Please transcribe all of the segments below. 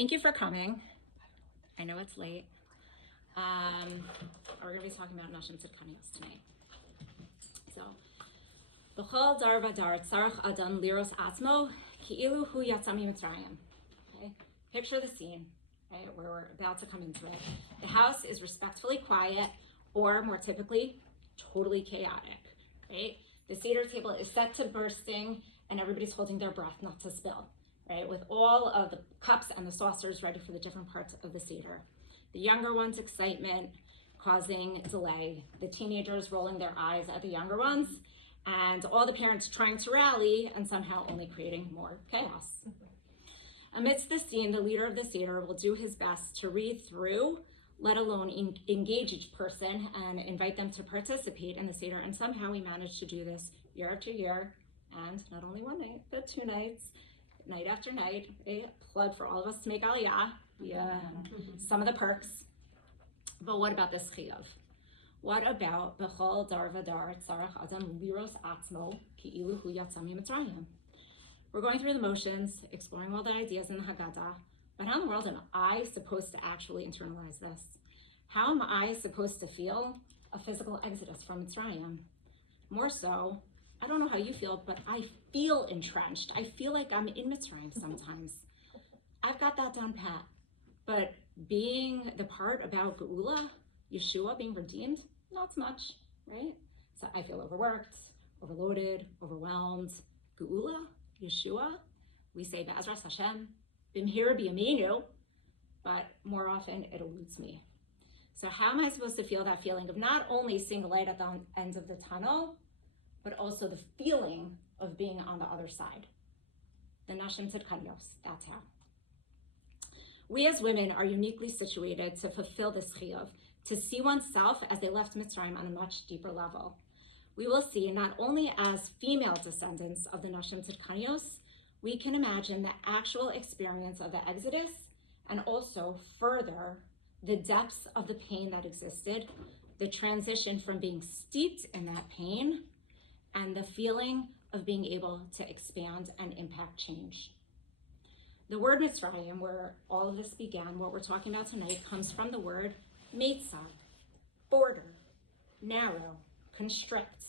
Thank you for coming. I know it's late. We're going to be talking about Nashim Tzidkaniyos tonight. So, B'chol dar v'dar tzarech adam liros atzmo ki'ilu hu yatsa miMitzrayim. Okay, picture the scene, right, where we're about to come into it. The house is respectfully quiet, or more typically, totally chaotic. Right, the Seder table is set to bursting, and everybody's holding their breath not to spill. Right, with all of the cups and the saucers ready for the different parts of the Seder. The younger ones' excitement causing delay, the teenagers rolling their eyes at the younger ones, and all the parents trying to rally and somehow only creating more chaos. Amidst the scene, the leader of the Seder will do his best to read through, let alone engage each person and invite them to participate in the Seder, and somehow we manage to do this year after year, and not only one night, but 2 nights, night after night. A plug for all of us to make aliyah, some of the perks. But what about this chiyuv? What about b'chol dar v'dar tzarech adam liros atzmo ki'ilu hu yatsa miMitzrayim? We're going through the motions, exploring all the ideas in the Haggadah, but how in the world am I supposed to actually internalize this? How am I supposed to feel a physical exodus from Mitzrayim? More so, I don't know how you feel, but I feel entrenched. I feel like I'm in Mitzrayim sometimes. I've got that down pat. But being the part about Geula, Yeshua being redeemed, not so much, right? So I feel overworked, overloaded, overwhelmed. Geula, Yeshua, we say Be'ezras Hashem, B'mhira b'yameinu, but more often it eludes me. So how am I supposed to feel that feeling of not only seeing the light at the end of the tunnel, but also the feeling of being on the other side? The Nashim Tzidkaniyos, that's how. We as women are uniquely situated to fulfill this chiyuv, to see oneself as they left Mitzrayim on a much deeper level. We will see not only as female descendants of the Nashim Tzidkaniyos, we can imagine the actual experience of the Exodus, and also further the depths of the pain that existed, the transition from being steeped in that pain, and the feeling of being able to expand and impact change. The word Mitzrayim, where all of this began, what we're talking about tonight, comes from the word meitzar, border, narrow, constrict.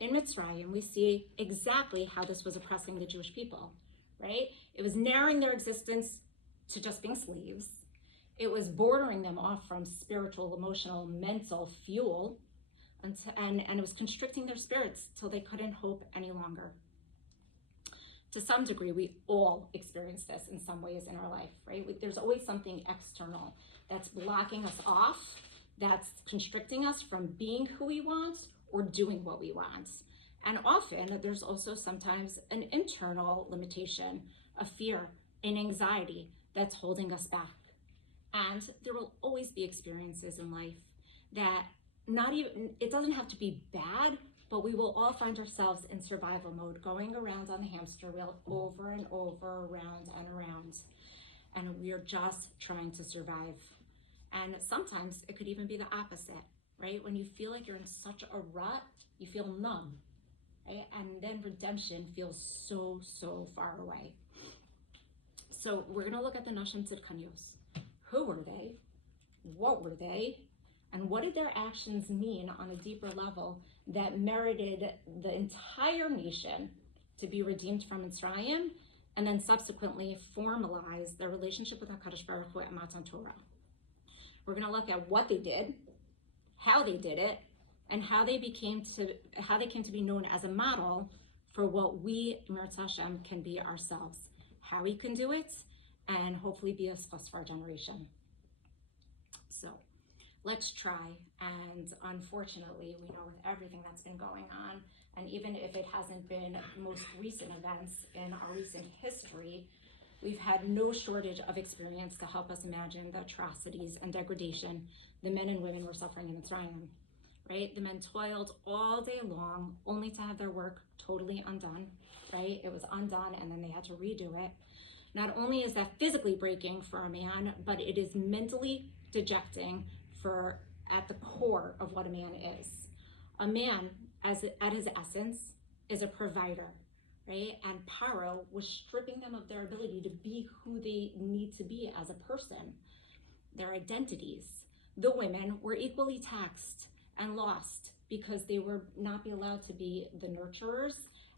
In Mitzrayim, we see exactly how this was oppressing the Jewish people, right? It was narrowing their existence to just being slaves. It was bordering them off from spiritual, emotional, mental fuel, and it was constricting their spirits till they couldn't hope any longer. To some degree, we all experience this in some ways in our life, right? There's always something external that's blocking us off, that's constricting us from being who we want or doing what we want. And often, there's also sometimes an internal limitation, a fear, an anxiety that's holding us back. And there will always be experiences in life that it doesn't have to be bad, but we will all find ourselves in survival mode, going around on the hamster wheel over and over, around and around. And we are just trying to survive. And sometimes it could even be the opposite, right? When you feel like you're in such a rut, you feel numb, right? And then redemption feels so, so far away. So we're gonna look at the Nashim Tzidkaniyos. Who were they? What were they? And what did their actions mean on a deeper level that merited the entire nation to be redeemed from Mitzrayim, and then subsequently formalize their relationship with HaKadosh Baruch Hu at Matan Torah? We're going to look at what they did, how they did it, and how they came to be known as a model for what we, Mirz Hashem, can be ourselves. How we can do it, and hopefully be a schos for our generation. So let's try, and unfortunately, we know with everything that's been going on, and even if it hasn't been most recent events in our recent history, we've had no shortage of experience to help us imagine the atrocities and degradation the men and women were suffering in Mitzrayim, right? The men toiled all day long only to have their work totally undone, right? It was undone and then they had to redo it. Not only is that physically breaking for a man, but it is mentally dejecting at the core of what a man is. A man, at his essence, is a provider, right? And Paro was stripping them of their ability to be who they need to be as a person, their identities. The women were equally taxed and lost because they were not be allowed to be the nurturers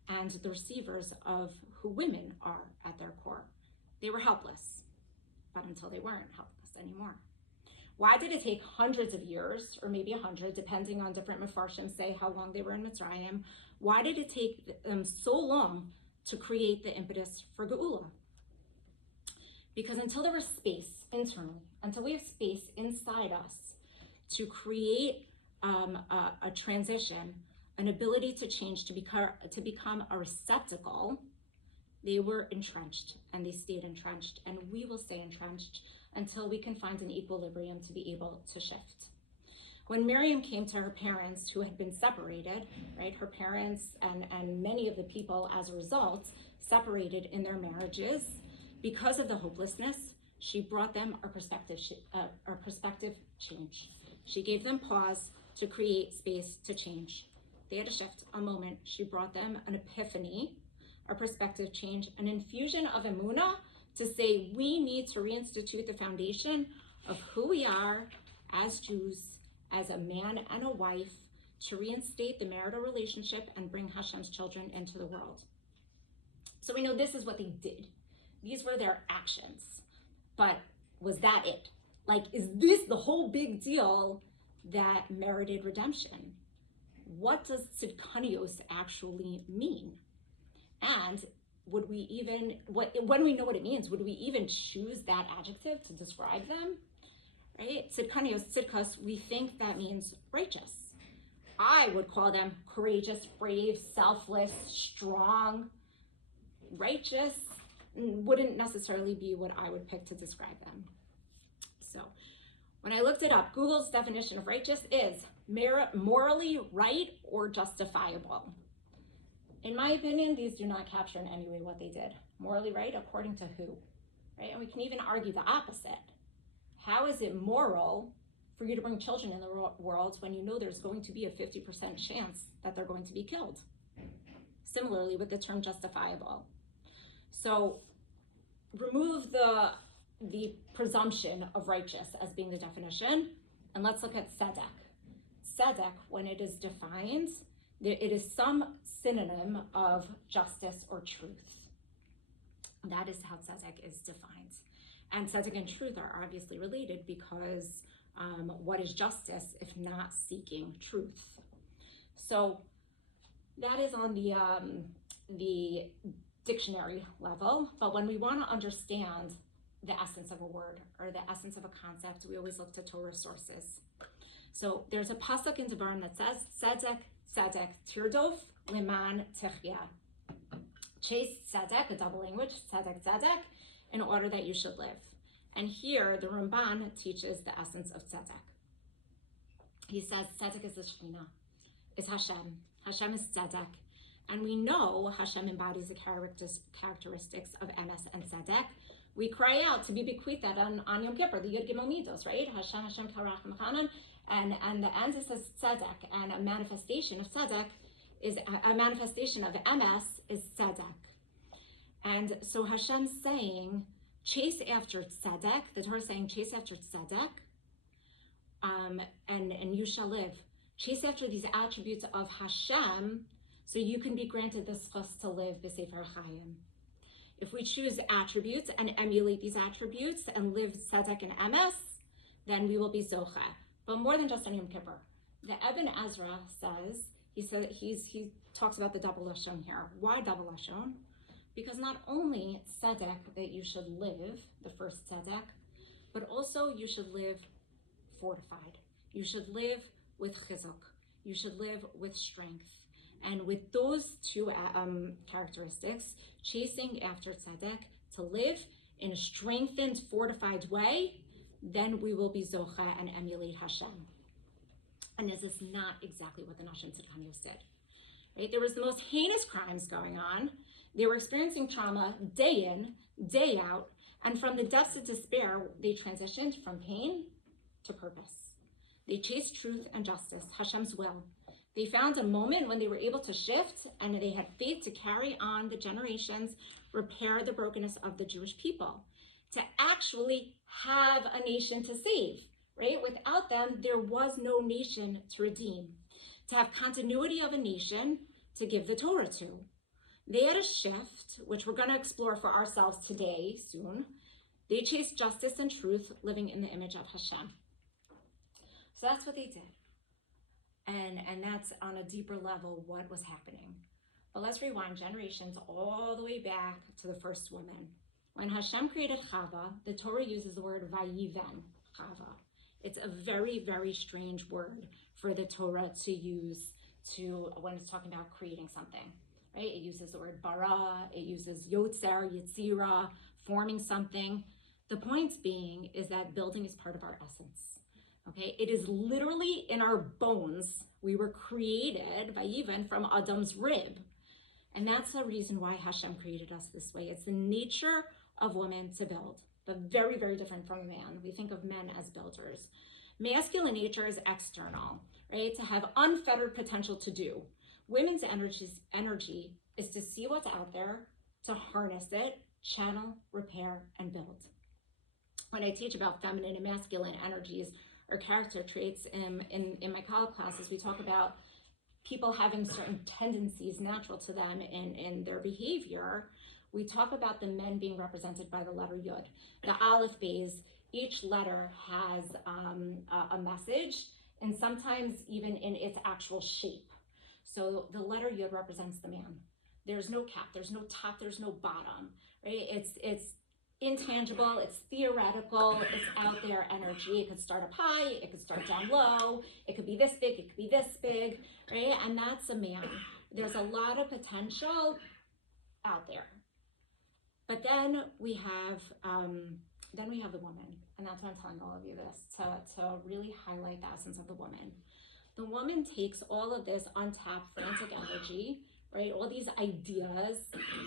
and the receivers of who women are at their core. They were helpless, but until they weren't helpless anymore. Why did it take hundreds of years, or maybe 100, depending on different Mefarshim say how long they were in Mitzrayim? Why did it take them so long to create the impetus for Geula? Because until there was space internally, until we have space inside us to create a transition, an ability to change, to become a receptacle, they were entrenched, and they stayed entrenched, and we will stay entrenched until we can find an equilibrium to be able to shift. When Miriam came to her parents who had been separated, right, her parents and many of the people as a result separated in their marriages because of the hopelessness, she brought them a perspective change. She gave them pause to create space to change. They had a shift, a moment. She brought them an epiphany, a perspective change, an infusion of emunah to say we need to reinstitute the foundation of who we are as Jews, as a man and a wife, to reinstate the marital relationship and bring Hashem's children into the world. So we know this is what they did. These were their actions. But was that it? Like, is this the whole big deal that merited redemption? What does Tzidkaniyos actually mean? And would we even, when we know what it means, would we even choose that adjective to describe them? Right? Tzidkaniyos, tzidkos, we think that means righteous. I would call them courageous, brave, selfless, strong. Righteous wouldn't necessarily be what I would pick to describe them. So when I looked it up, Google's definition of righteous is morally right or justifiable. In my opinion, these do not capture in any way what they did. Morally right, according to who? Right? And we can even argue the opposite. How is it moral for you to bring children in the world when you know there's going to be a 50% chance that they're going to be killed? Similarly with the term justifiable. So remove the presumption of righteous as being the definition, and let's look at tzedek. Tzedek, when it is defined, it is some synonym of justice or truth. That is how tzedek is defined. And tzedek and truth are obviously related because what is justice if not seeking truth? So that is on the dictionary level, but when we want to understand the essence of a word or the essence of a concept, we always look to Torah sources. So there's a pasuk in Devarim that says, tzedek, tzedek, tirdov, leman techya. Chase tzedek, a double language, tzedek, tzedek, in order that you should live. And here, the Ramban teaches the essence of tzedek. He says, tzedek is the Shekhinah, is Hashem. Hashem is tzedek. And we know Hashem embodies the characteristics of emes and tzedek. We cry out to be bequeathed on Yom Kippur, the Yud Gimel Midos, right? Hashem, Hashem, Karach, Mechanan. And the end it says tzedek, and a manifestation of tzedek is a manifestation of emes is tzedek. And so Hashem's saying, chase after tzedek. The Torah is saying, chase after tzedek, and you shall live. Chase after these attributes of Hashem, so you can be granted the schus to live b'sefer chayim. If we choose attributes and emulate these attributes and live tzedek and emes, then we will be zocha. But more than just on Yom Kippur. The Ibn Ezra says, he talks about the double lashon here. Why double lashon? Because not only tzedek that you should live, the first tzedek, but also you should live fortified. You should live with chizuk. You should live with strength. And with those two characteristics, chasing after tzedek, to live in a strengthened, fortified way, then we will be zocha and emulate Hashem. And this is not exactly what the Nashim Tzidkaniyos did. Right? There was the most heinous crimes going on. They were experiencing trauma day in, day out, and from the depths of despair, they transitioned from pain to purpose. They chased truth and justice, Hashem's will. They found a moment when they were able to shift, and they had faith to carry on the generations, repair the brokenness of the Jewish people, to actually have a nation to save, right? Without them, there was no nation to redeem, to have continuity of a nation to give the Torah to. They had a shift, which we're going to explore for ourselves today, soon. They chased justice and truth, living in the image of Hashem. So that's what they did. And that's on a deeper level what was happening. But let's rewind generations all the way back to the first woman. When Hashem created Chava, the Torah uses the word vayiven, Chava. It's a very, very strange word for the Torah to use when it's talking about creating something, right? It uses the word bara, it uses yotzer, yetzira, forming something. The point being is that building is part of our essence. Okay, it is literally in our bones. We were created, vayiven, from Adam's rib. And that's the reason why Hashem created us this way. It's the nature of women to build, but very, very different from man. We think of men as builders. Masculine nature is external, right? To have unfettered potential to do. Women's energy is to see what's out there, to harness it, channel, repair, and build. When I teach about feminine and masculine energies, or character traits in my college classes, we talk about people having certain tendencies natural to them in their behavior. We talk about the men being represented by the letter Yud. The Aleph Beis, each letter has a message, and sometimes even in its actual shape. So the letter Yud represents the man. There's no cap, there's no top, there's no bottom, right? It's intangible, it's theoretical, it's out there energy. It could start up high, it could start down low, it could be this big, it could be this big, right? And that's a man. There's a lot of potential out there. But then we have the woman, and that's why I'm telling all of you this, to really highlight the essence of the woman. The woman takes all of this untapped frantic energy, right? All these ideas.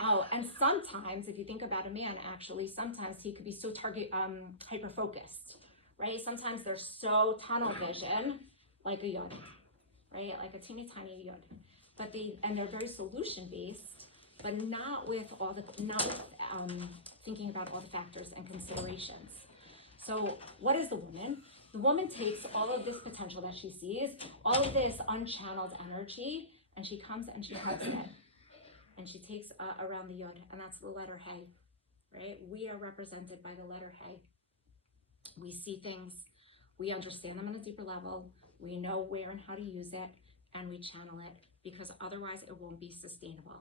Oh, and sometimes, if you think about a man, actually, sometimes he could be so hyper-focused, right? Sometimes they're so tunnel vision, like a yod, right? Like a teeny tiny yod. But they're very solution-based, but not with thinking about all the factors and considerations. So what is the woman? The woman takes all of this potential that she sees, all of this unchanneled energy, and she comes and she hugs it. And she takes around the yod, and that's the letter Hey, right? We are represented by the letter Hey. We see things, we understand them on a deeper level, we know where and how to use it, and we channel it, because otherwise it won't be sustainable.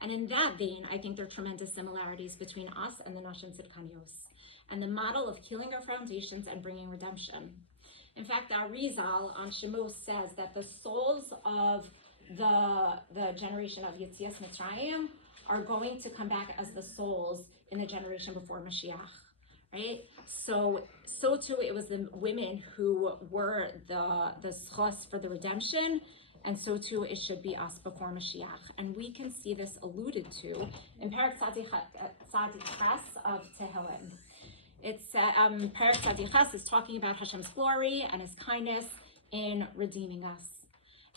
And in that vein, I think there are tremendous similarities between us and the Nashim Tzidkaniyos, and the model of healing our foundations and bringing redemption. In fact, the Arizal on Shemos says that the souls of the generation of Yetzias Mitzrayim are going to come back as the souls in the generation before Mashiach, right? So too, it was the women who were the schos for the redemption, and so too it should be us before Mashiach. And we can see this alluded to in Perek Tzadi Ches of Tehillim. It's Perek Tzadi Ches is talking about Hashem's glory and his kindness in redeeming us.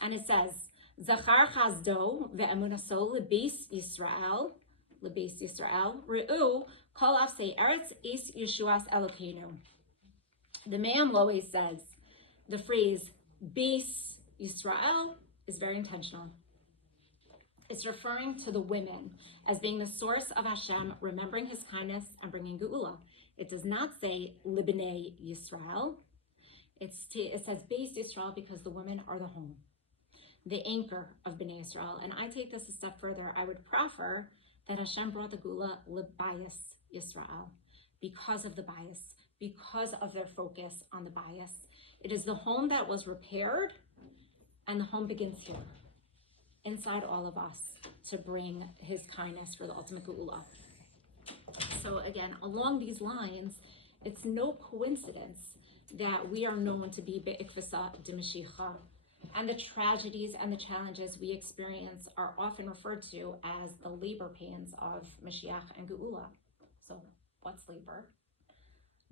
And it says, Zachar chazdo ve'emunaso lebeis Yisrael, re'u kol afsei eretz is Yeshuas Elokeinu. The Me'am always says the phrase Beis Yisrael is very intentional. It's referring to the women as being the source of Hashem, remembering his kindness and bringing geula. It does not say Libnei Yisrael. It says Beis Yisrael because the women are the home, the anchor of Bnei Yisrael. And I take this a step further. I would proffer that Hashem brought the geula L'bayis Yisrael because of the bias, because of their focus on the bias. It is the home that was repaired, and the home begins here, inside all of us, to bring his kindness for the ultimate geula. So again, along these lines, it's no coincidence that we are known to be be'ikvisa de Mashiach, and the tragedies and the challenges we experience are often referred to as the labor pains of Mashiach and geula. So what's labor?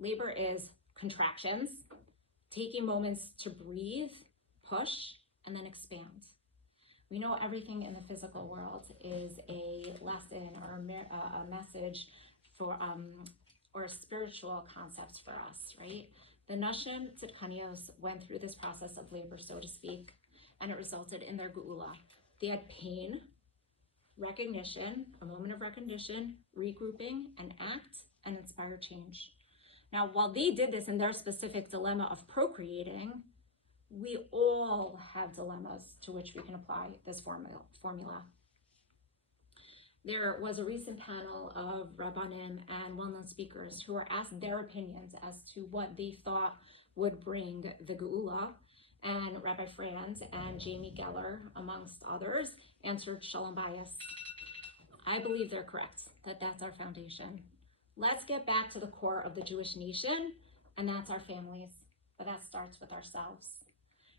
Labor is contractions, taking moments to breathe, push, and then expand. We know everything in the physical world is a lesson or a message for or spiritual concepts for us, right? The Nashim Tzidkaniyos went through this process of labor, so to speak, and it resulted in their geula. They had pain, recognition, a moment of recognition, regrouping, and act and inspire change. Now, while they did this in their specific dilemma of procreating, we all have dilemmas to which we can apply this formula. There was a recent panel of Rabbanim and well-known speakers who were asked their opinions as to what they thought would bring the geula, and Rabbi Franz and Jamie Geller, amongst others, answered Shalom Bayis. I believe they're correct, that that's our foundation. Let's get back to the core of the Jewish nation, and that's our families, but that starts with ourselves.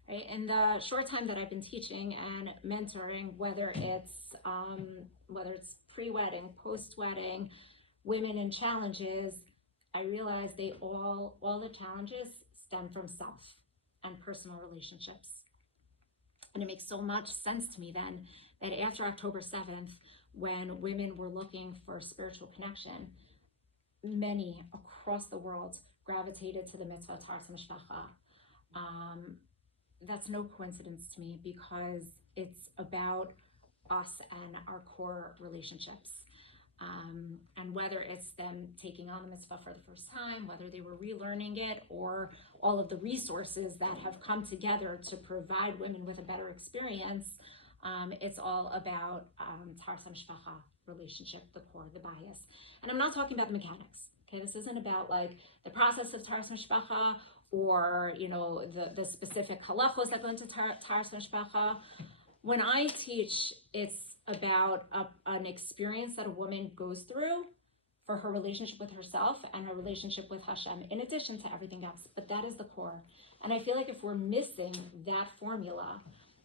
Right? In the short time that I've been teaching and mentoring, whether it's pre-wedding, post-wedding, women and challenges, I realize all the challenges stem from self and personal relationships. And it makes so much sense to me then that after October 7th, when women were looking for spiritual connection, many across the world gravitated to the mitzvah Taharas HaMishpacha. That's no coincidence to me, because it's about us and our core relationships. And whether it's them taking on the mitzvah for the first time, whether they were relearning it, or all of the resources that have come together to provide women with a better experience, it's all about Taharas HaMishpacha relationship, the core, the bias. And I'm not talking about the mechanics. Okay, this isn't about like the process of Taharas HaMishpacha, or the specific halachos that go into Taharas HaMishpacha. When I teach, it's about an experience that a woman goes through for her relationship with herself and her relationship with Hashem, in addition to everything else. But that is the core. And I feel like if we're missing that formula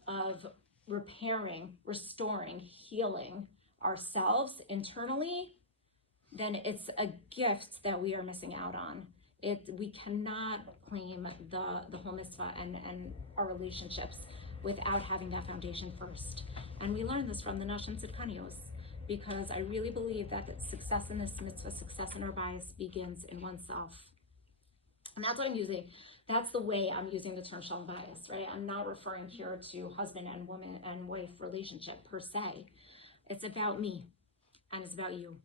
of repairing, restoring, healing ourselves internally, then it's a gift that we are missing out on. We cannot claim the whole mitzvah and our relationships without having that foundation first. And we learned this from the Nashim Tzidkaniyos, because I really believe that the success in this mitzvah, success in our bias, begins in oneself. And that's what I'm using. That's the way I'm using the term shalom bias, right? I'm not referring here to husband and woman and wife relationship per se. It's about me, and it's about you,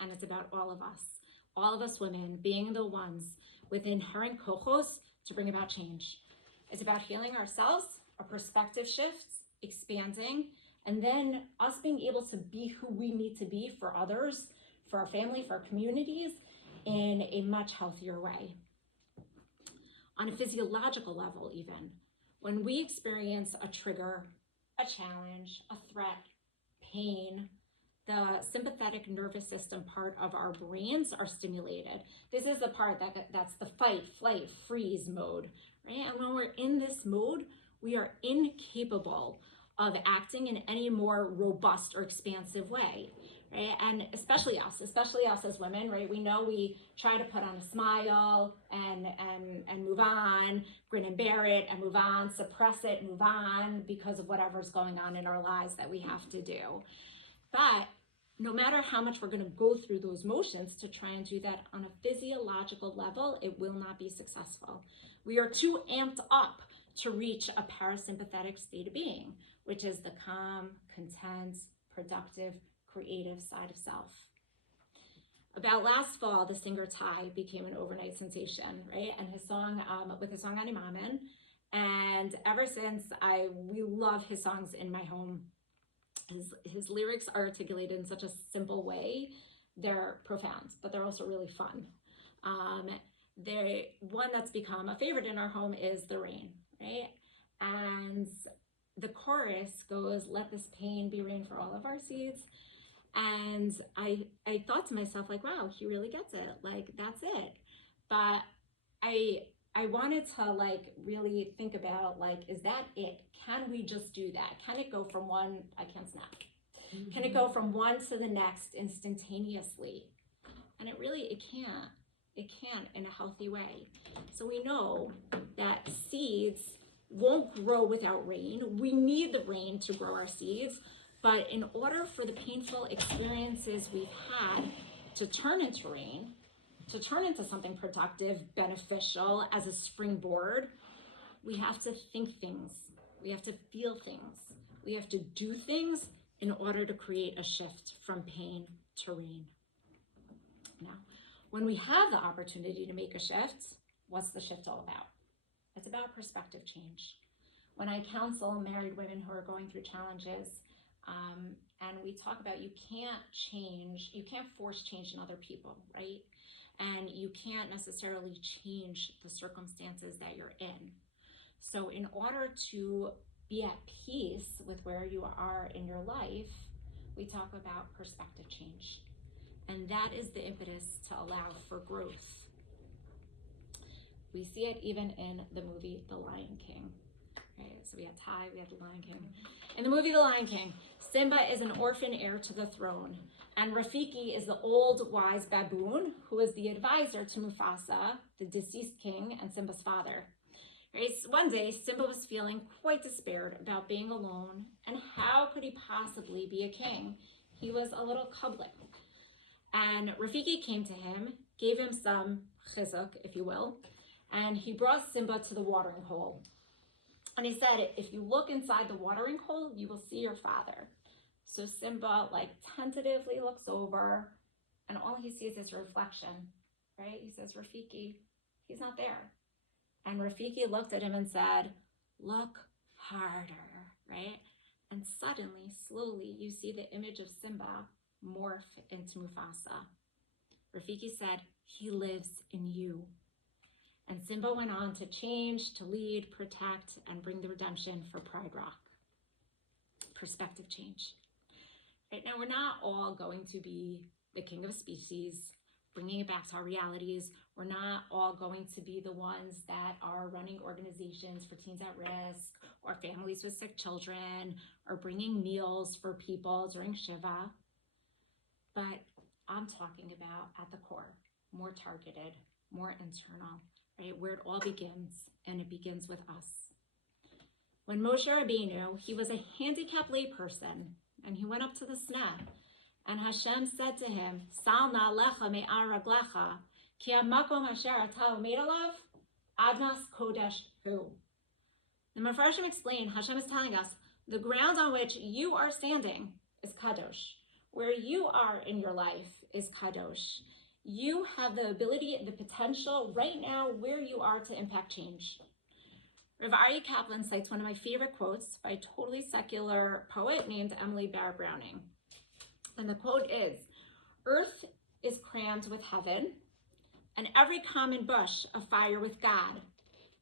and it's about all of us women being the ones with inherent kochos to bring about change. It's about healing ourselves, a perspective shift, expanding, and then us being able to be who we need to be for others, for our family, for our communities, in a much healthier way. On a physiological level even, when we experience a trigger, a challenge, a threat, pain, the sympathetic nervous system part of our brains are stimulated. This is the part that's the fight, flight, freeze mode, right? And when we're in this mode, we are incapable of acting in any more robust or expansive way, right? And especially us as women, right? We know we try to put on a smile and move on, grin and bear it and move on, suppress it, move on, because of whatever's going on in our lives that we have to do. But no matter how much we're going to go through those motions to try and do that on a physiological level, it will not be successful. We are too amped up to reach a parasympathetic state of being, which is the calm, content, productive, creative side of self. About last fall, the singer Ty became an overnight sensation, right? And his song, with his song Ani Mamin. And ever since, we love his songs in my home. His lyrics are articulated in such a simple way. They're profound, but they're also really fun. One that's become a favorite in our home is The Rain, right? And the chorus goes, "Let this pain be rain for all of our seeds." And I thought to myself, like, wow, he really gets it. Like, that's it. But I wanted to like really think about, like, is that it? Can we just do that? Can it go from one, I can't snap. Can it go from one to the next instantaneously? And it can't. It can't in a healthy way. So we know that seeds won't grow without rain. We need the rain to grow our seeds, but in order for the painful experiences we've had to turn into rain, to turn into something productive, beneficial as a springboard, we have to think things. We have to feel things. We have to do things in order to create a shift from pain to rain. Now, when we have the opportunity to make a shift, what's the shift all about? It's about perspective change. When I counsel married women who are going through challenges, and we talk about you can't force change in other people, right? And you can't necessarily change the circumstances that you're in. So in order to be at peace with where you are in your life, we talk about perspective change. And that is the impetus to allow for growth. We see it even in the movie The Lion King. Okay, so we had Ty, we had The Lion King. In the movie The Lion King, Simba is an orphan heir to the throne, and Rafiki is the old wise baboon who is the advisor to Mufasa, the deceased king and Simba's father. Right? So one day, Simba was feeling quite despaired about being alone, and how could he possibly be a king? He was a little cublet. And Rafiki came to him, gave him some chizuk, if you will, and he brought Simba to the watering hole. And he said, if you look inside the watering hole, you will see your father. So Simba tentatively looks over, and all he sees is reflection, right? He says, Rafiki, he's not there. And Rafiki looked at him and said, look harder, right? And suddenly, slowly, you see the image of Simba morph into Mufasa. Rafiki said, he lives in you. And Simba went on to change, to lead, protect, and bring the redemption for Pride Rock. Perspective change. Right now, we're not all going to be the king of a species, bringing it back to our realities. We're not all going to be the ones that are running organizations for teens at risk, or families with sick children, or bringing meals for people during Shiva. But I'm talking about at the core, more targeted, more internal, right? Where it all begins, and it begins with us. When Moshe Rabbeinu, he was a handicapped layperson, and he went up to the sneh, and Hashem said to him, Sal na'alecha me'ar raglecha, ki ha'makom asher ata omed alav, adnas kodesh hu. The Mefarshim explain, Hashem is telling us, the ground on which you are standing is kadosh. Where you are in your life is kadosh. You have the ability and the potential right now where you are to impact change. Rav Aryeh Kaplan cites one of my favorite quotes by a totally secular poet named Emily Barr Browning. And the quote is, earth is crammed with heaven, and every common bush afire with God,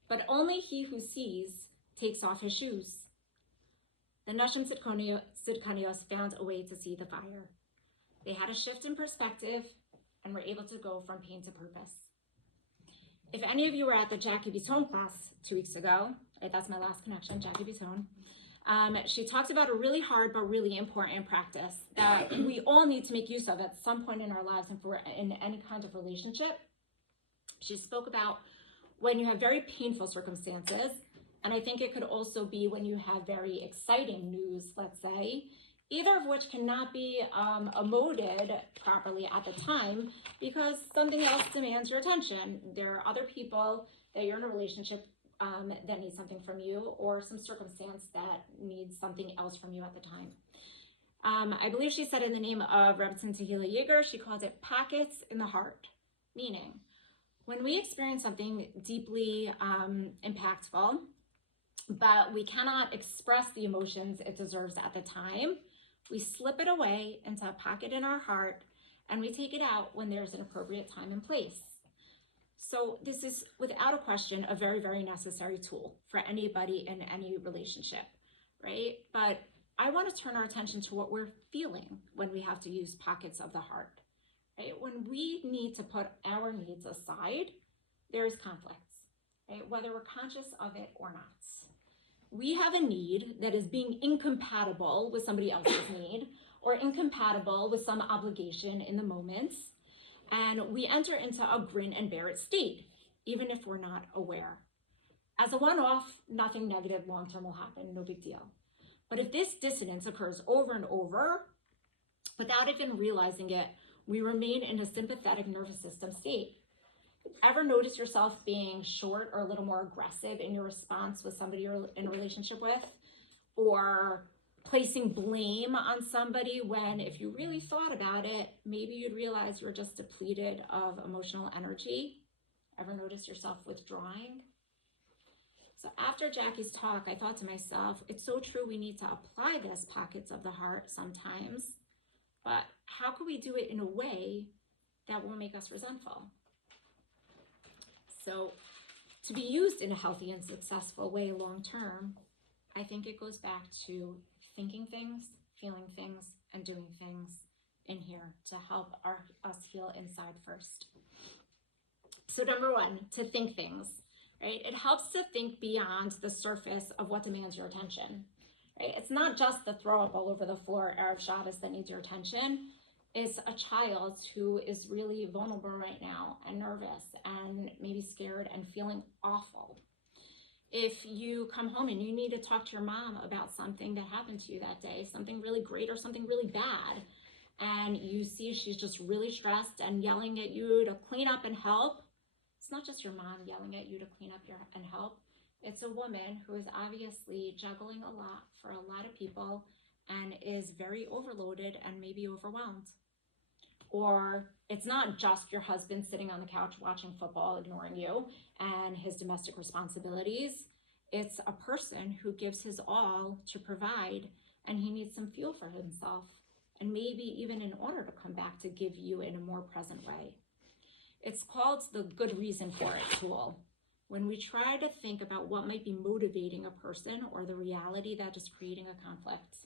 but only he who sees takes off his shoes. The Nashim Tzidkaniyos found a way to see the fire. They had a shift in perspective and were able to go from pain to purpose. If any of you were at the Jackie Bitton class 2 weeks ago, right, that's my last connection, Jackie Bitton, she talked about a really hard but really important practice that we all need to make use of at some point in our lives and for in any kind of relationship. She spoke about when you have very painful circumstances, and I think it could also be when you have very exciting news, let's say, either of which cannot be emoted properly at the time because something else demands your attention. There are other people that you're in a relationship that need something from you, or some circumstance that needs something else from you at the time. I believe she said in the name of Rebbetzin Tehillah Yeager, she called it pockets in the heart, meaning when we experience something deeply impactful, but we cannot express the emotions it deserves at the time, we slip it away into a pocket in our heart, and we take it out when there's an appropriate time and place. So this is, without a question, a very, very necessary tool for anybody in any relationship, right? But I want to turn our attention to what we're feeling when we have to use pockets of the heart, right? When we need to put our needs aside, there is conflict, right? Whether we're conscious of it or not. We have a need that is being incompatible with somebody else's need, or incompatible with some obligation in the moment, and we enter into a grin and bear it state, even if we're not aware. As a one-off, nothing negative long-term will happen, no big deal. But if this dissonance occurs over and over, without even realizing it, we remain in a sympathetic nervous system state. Ever notice yourself being short or a little more aggressive in your response with somebody you're in a relationship with? Or placing blame on somebody when, if you really thought about it, maybe you'd realize you're just depleted of emotional energy? Ever notice yourself withdrawing? So after Jackie's talk, I thought to myself, it's so true, we need to apply this pockets of the heart sometimes, but how can we do it in a way that won't make us resentful? So to be used in a healthy and successful way long-term, I think it goes back to thinking things, feeling things, and doing things in here to help us heal inside first. So number one, to think things, right? It helps to think beyond the surface of what demands your attention, right? It's not just the throw up all over the floor Erev Shabbos that needs your attention. It's a child who is really vulnerable right now and nervous and maybe scared and feeling awful. If you come home and you need to talk to your mom about something that happened to you that day, something really great or something really bad, and you see she's just really stressed and yelling at you to clean up and help, it's not just your mom yelling at you to clean up and help. It's a woman who is obviously juggling a lot for a lot of people and is very overloaded and maybe overwhelmed. Or it's not just your husband sitting on the couch watching football, ignoring you and his domestic responsibilities. It's a person who gives his all to provide, and he needs some fuel for himself, and maybe even in order to come back to give you in a more present way. It's called the good reason for it tool. When we try to think about what might be motivating a person or the reality that is creating a conflict.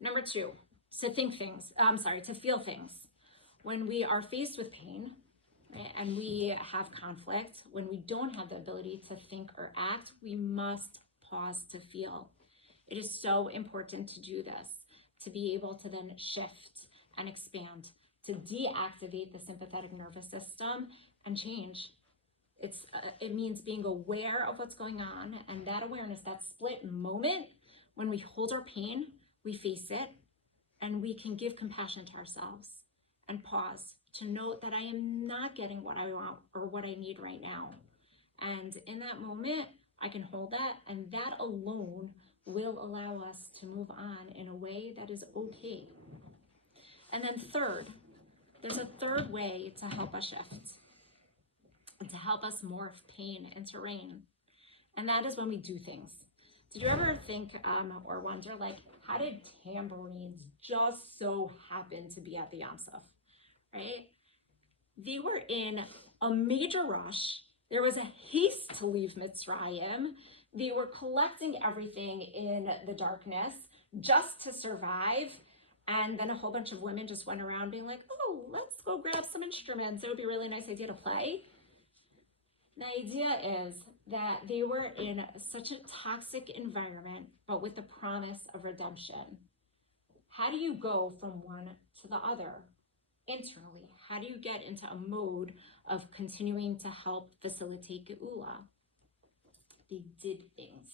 Number two, to feel things. When we are faced with pain, right, and we have conflict, when we don't have the ability to think or act, we must pause to feel. It is so important to do this, to be able to then shift and expand, to deactivate the sympathetic nervous system and change. It means being aware of what's going on, and that awareness, that split moment when we hold our pain, we face it, and we can give compassion to ourselves and pause to note that I am not getting what I want or what I need right now. And in that moment, I can hold that, and that alone will allow us to move on in a way that is okay. And then third, there's a third way to help us shift and to help us morph pain into rain. And that is when we do things. Did you ever think or wonder, like, how did tambourines just so happen to be at the Yom Suf, right? They were in a major rush. There was a haste to leave Mitzrayim. They were collecting everything in the darkness just to survive. And then a whole bunch of women just went around being like, oh, let's go grab some instruments. It would be a really nice idea to play. The idea is that they were in such a toxic environment, but with the promise of redemption. How do you go from one to the other internally? How do you get into a mode of continuing to help facilitate Geula? They did things,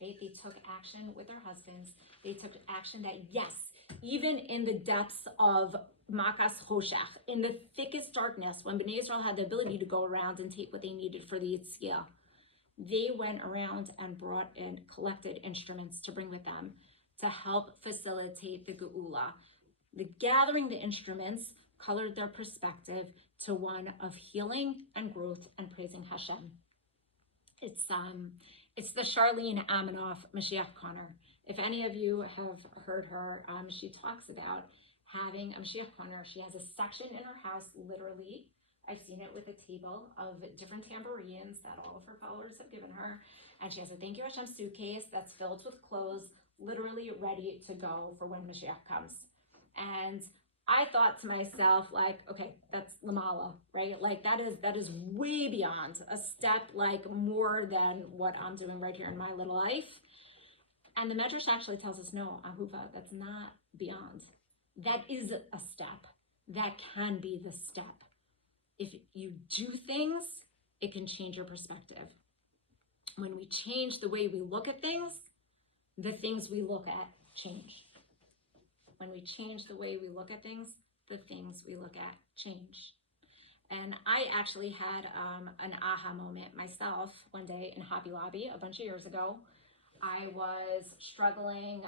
right? They took action with their husbands. They took action that, yes, even in the depths of Makas Choshech, in the thickest darkness, when Bnei Israel had the ability to go around and take what they needed for the Yitzhak, they went around and brought in, collected instruments to bring with them to help facilitate the Geula. The gathering the instruments colored their perspective to one of healing and growth and praising Hashem. It's the Charlene Amanoff Mashiach Connor. If any of you have heard her, she talks about having a Mashiach Connor. She has a section in her house, literally. I've seen it with a table of different tambourines that all of her followers have given her. And she has a Thank You Hashem suitcase that's filled with clothes, literally ready to go for when Mashiach comes. And I thought to myself, like, okay, that's Lamala, right? Like that is way beyond a step, like more than what I'm doing right here in my little life. And the Medrash actually tells us, no, Ahuva, that's not beyond. That is a step. That can be the step. If you do things it can change your perspective. When we change the way we look at things, the things we look at change. When we change the way we look at things, the things we look at change. And I actually had an aha moment myself one day in Hobby Lobby a bunch of years ago. I was struggling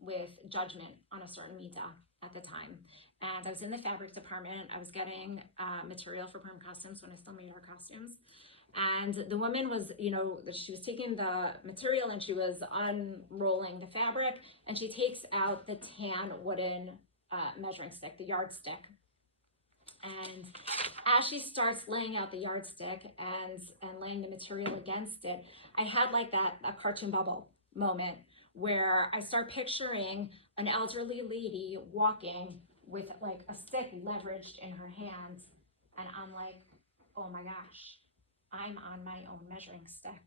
with judgment on a certain midah at the time. And I was in the fabric department. I was getting material for perm costumes when I still made our costumes. And the woman was, she was taking the material and she was unrolling the fabric, and she takes out the tan wooden measuring stick, the yardstick. And as she starts laying out the yardstick and laying the material against it, I had like a cartoon bubble moment where I start picturing an elderly lady walking with like a stick leveraged in her hands. And I'm like, oh my gosh, I'm on my own measuring stick.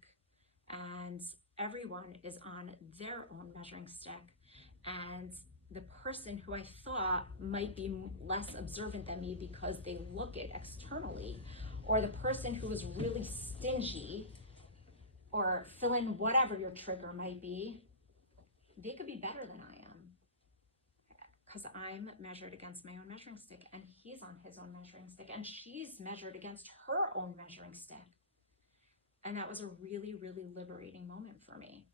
And everyone is on their own measuring stick. And the person who I thought might be less observant than me because they look it externally, or the person who is really stingy, or fill in whatever your trigger might be, they could be better than I am because I'm measured against my own measuring stick, and he's on his own measuring stick, and she's measured against her own measuring stick. And that was a really, really liberating moment for me.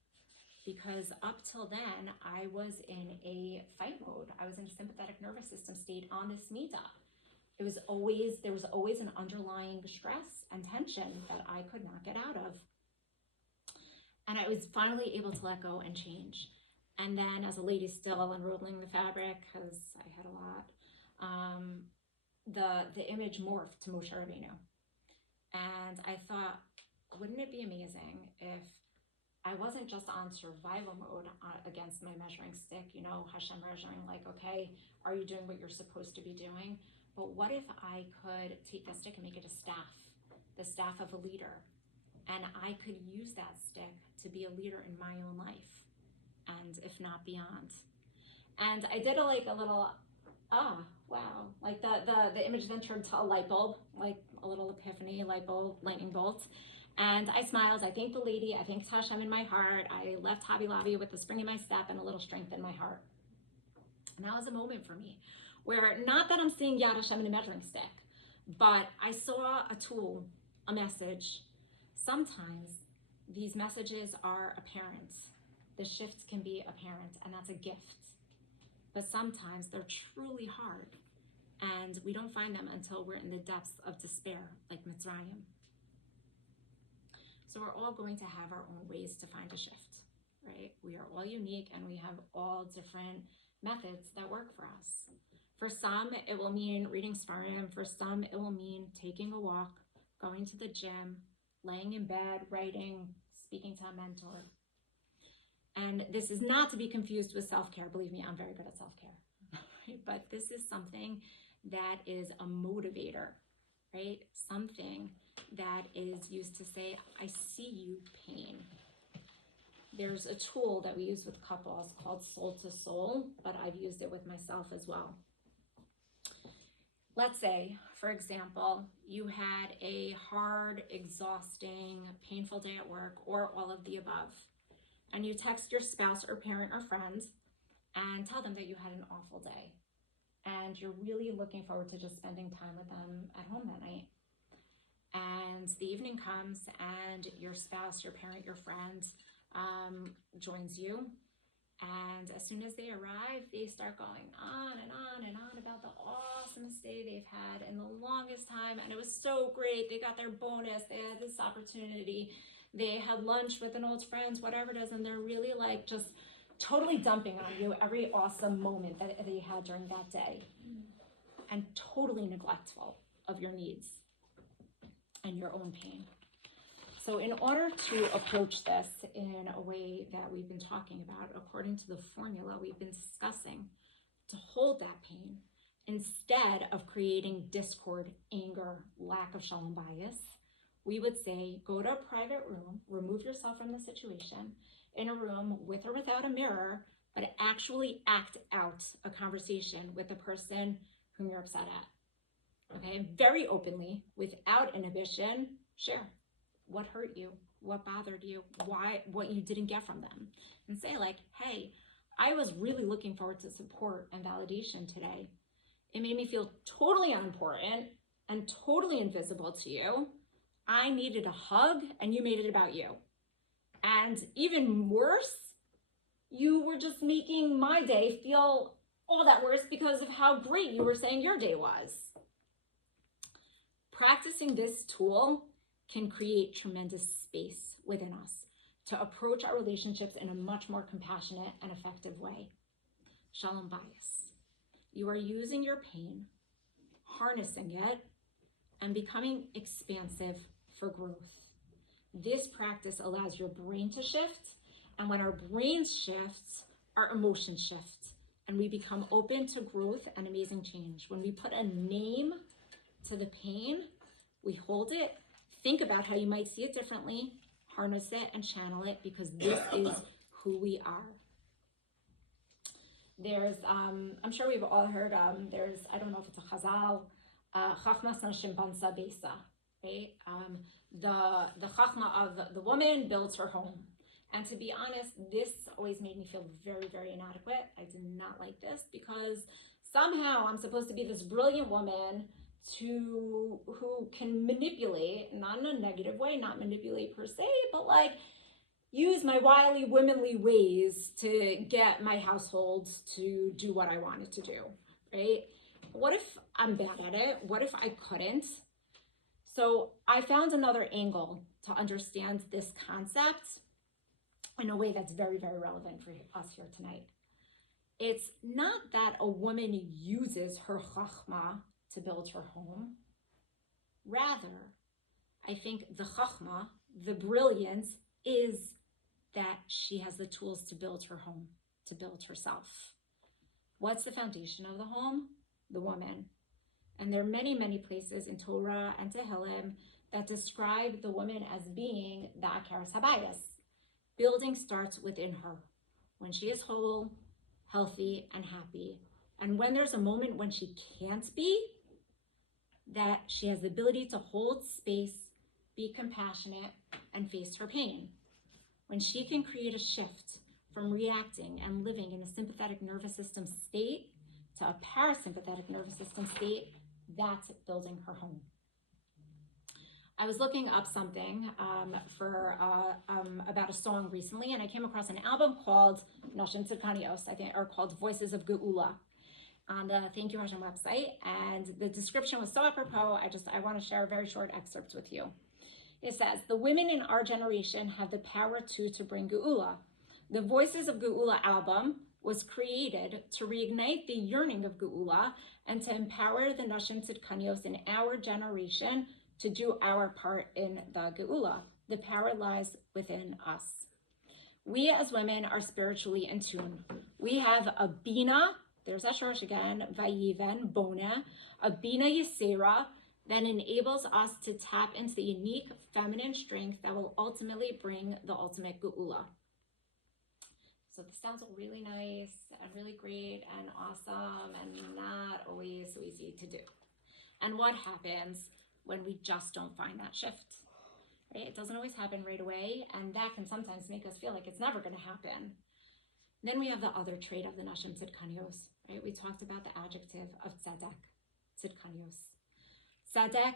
Because up till then, I was in a fight mode. I was in a sympathetic nervous system state on this midah. There was always an underlying stress and tension that I could not get out of. And I was finally able to let go and change. And then as a lady still unrolling the fabric, because I had a lot, the image morphed to Moshe Rabbeinu. And I thought, wouldn't it be amazing if I wasn't just on survival mode against my measuring stick, Hashem measuring like, okay, are you doing what you're supposed to be doing? But what if I could take that stick and make it a staff, the staff of a leader, and I could use that stick to be a leader in my own life, and if not beyond. And I did a little, wow, like the image then turned to a light bulb, like a little epiphany, light bulb, lightning bolt. And I smiled. I thanked the lady. I thanked Hashem in my heart. I left Hobby Lobby with a spring in my step and a little strength in my heart. And that was a moment for me where, not that I'm seeing Yad Hashem in a measuring stick, but I saw a tool, a message. Sometimes these messages are apparent. The shifts can be apparent, and that's a gift. But sometimes they're truly hard, and we don't find them until we're in the depths of despair, like Mitzrayim. So we're all going to have our own ways to find a shift, right? We are all unique, and we have all different methods that work for us. For some, it will mean reading Sfarim. For some, it will mean taking a walk, going to the gym, laying in bed, writing, speaking to a mentor. And this is not to be confused with self-care. Believe me, I'm very good at self-care, right? But this is something that is a motivator, right? Something that is used to say, I see you, pain. There's a tool that we use with couples called soul to soul, but I've used it with myself as well. Let's say, for example, you had a hard, exhausting, painful day at work, or all of the above, and you text your spouse or parent or friend and tell them that you had an awful day, and you're really looking forward to just spending time with them at home that night. And the evening comes and your spouse, your parent, your friend joins you. And as soon as they arrive, they start going on and on and on about the awesomest day they've had in the longest time. And it was so great. They got their bonus. They had this opportunity. They had lunch with an old friend, whatever it is. And they're really like just totally dumping on you every awesome moment that they had during that day. And totally neglectful of your needs and your own pain. So in order to approach this in a way that we've been talking about, according to the formula we've been discussing, to hold that pain, instead of creating discord, anger, lack of shalom bias, we would say, go to a private room, remove yourself from the situation, in a room with or without a mirror, but actually act out a conversation with the person whom you're upset at. Okay, very openly, without inhibition, Share what hurt you, what bothered you, why, what you didn't get from them. And say like, hey, I was really looking forward to support and validation today. It made me feel totally unimportant and totally invisible to you. I needed a hug and you made it about you. And even worse, you were just making my day feel all that worse because of how great you were saying your day was. Practicing this tool can create tremendous space within us to approach our relationships in a much more compassionate and effective way. Shalom bayis. You are using your pain, harnessing it, and becoming expansive for growth. This practice allows your brain to shift, and when our brains shift, our emotions shift, and we become open to growth and amazing change. When we put a name to the pain, we hold it, think about how you might see it differently, harness it and channel it, because this is who we are. There's, I'm sure we've all heard, there's, I don't know if it's a chazal, chachmas Nashim Tzidkaniyos, right? The chachma of the woman builds her home. And to be honest, this always made me feel very, very inadequate. I did not like this because somehow I'm supposed to be this brilliant woman who can manipulate, not in a negative way, not manipulate per se, but like use my wily womanly ways to get my household to do what I wanted to do, right? What if I'm bad at it? What if I couldn't? So I found another angle to understand this concept in a way that's very, very relevant for us here tonight. It's not that a woman uses her chachma to build her home. Rather, I think the chachma, the brilliance, is that she has the tools to build her home, to build herself. What's the foundation of the home? The woman. And there are many, many places in Torah and Tehillim that describe the woman as being the akaras habayis. Building starts within her. When she is whole, healthy, and happy. And when there's a moment when she can't be, that she has the ability to hold space, be compassionate, and face her pain. When she can create a shift from reacting and living in a sympathetic nervous system state to a parasympathetic nervous system state, that's building her home. I was looking up something about a song recently, and I came across an album called Nashim Tzidkaniyos, I think, or called Voices of Geula, on the Thank You Hashem website, and the description was so apropos. I want to share a very short excerpt with you. It says, the women in our generation have the power to bring Geula. The Voices of Geula album was created to reignite the yearning of Geula and to empower the Nashim Tzidkaniyos in our generation to do our part in the Geula. The power lies within us. We as women are spiritually in tune. We have a bina, there's that shorosh again, vayiven, bona, a bina yisera, that enables us to tap into the unique feminine strength that will ultimately bring the ultimate Geula. So this sounds really nice and really great and awesome and not always so easy to do. And what happens when we just don't find that shift? Right? It doesn't always happen right away, and that can sometimes make us feel like it's never going to happen. Then we have the other trait of the Nashim Tzidkaniyos, right? We talked about the adjective of tzedek, Tzidkaniyos. Tzedek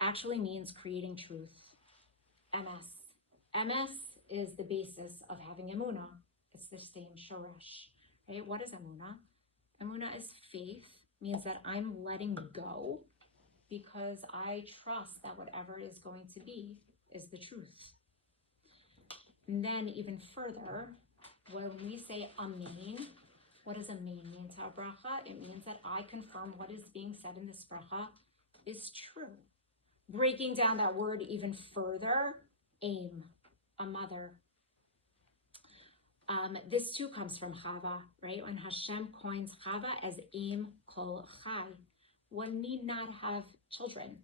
actually means creating truth. MS is the basis of having emunah. It's the same shoresh, right? What is emunah? Emunah is faith, means that I'm letting go because I trust that whatever is going to be is the truth. And then even further, when we say amen, what does amen mean to our bracha? It means that I confirm what is being said in this bracha is true. Breaking down that word even further, aim, a mother. This too comes from Chava, right? When Hashem coins Chava as aim kol chai, one need not have children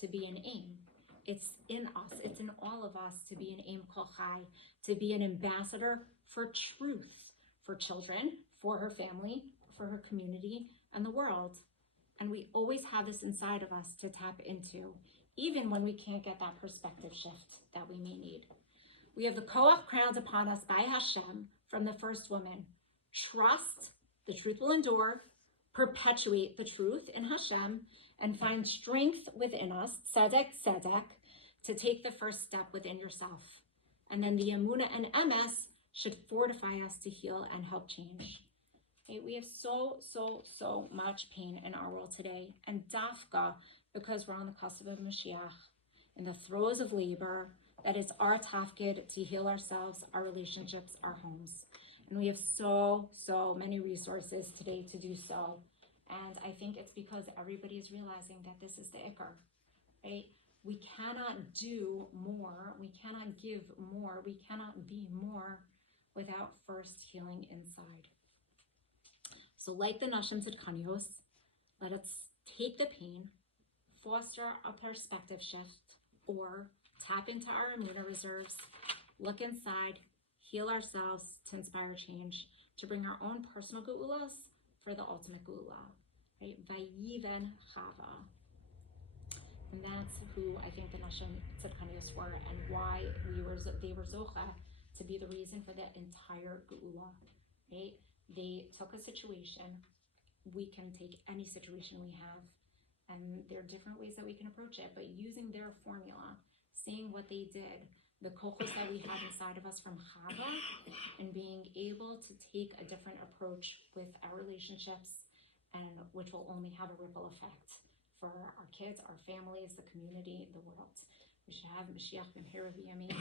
to be an aim. It's in us, it's in all of us to be an aim kol chai, to be an ambassador for truth, for children, for her family, for her community, and the world. And we always have this inside of us to tap into. even when we can't get that perspective shift that we may need. We have the koach crowned upon us by Hashem from the first woman. Trust, the truth will endure, perpetuate the truth in Hashem, and find strength within us, tzedek, to take the first step within yourself. And then the emunah and emes should fortify us to heal and help change. Okay, we have so much pain in our world today, and dafka, because we're on the cusp of Mashiach, in the throes of labor, that it's our tafkid to heal ourselves, our relationships, our homes. And we have so many resources today to do so. And I think it's because everybody is realizing that this is the ikar, right? We cannot do more, we cannot give more, we cannot be more without first healing inside. So like the Nashim Tzidkaniyos, let us take the pain, foster a perspective shift, or tap into our emunah reserves, look inside, heal ourselves to inspire change, to bring our own personal geulas for the ultimate geula, right? Vayiven Chava. And that's who I think the Nashim Tzidkaniyos were, and why they were zocha to be the reason for the entire geula, right? They took a situation. We can take any situation we have, and there are different ways that we can approach it, but using their formula, seeing what they did, the kochos that we have inside of us from Chava, and being able to take a different approach with our relationships, and which will only have a ripple effect for our kids, our families, the community, the world. We should have Mashiach ben Hira v'Yamin.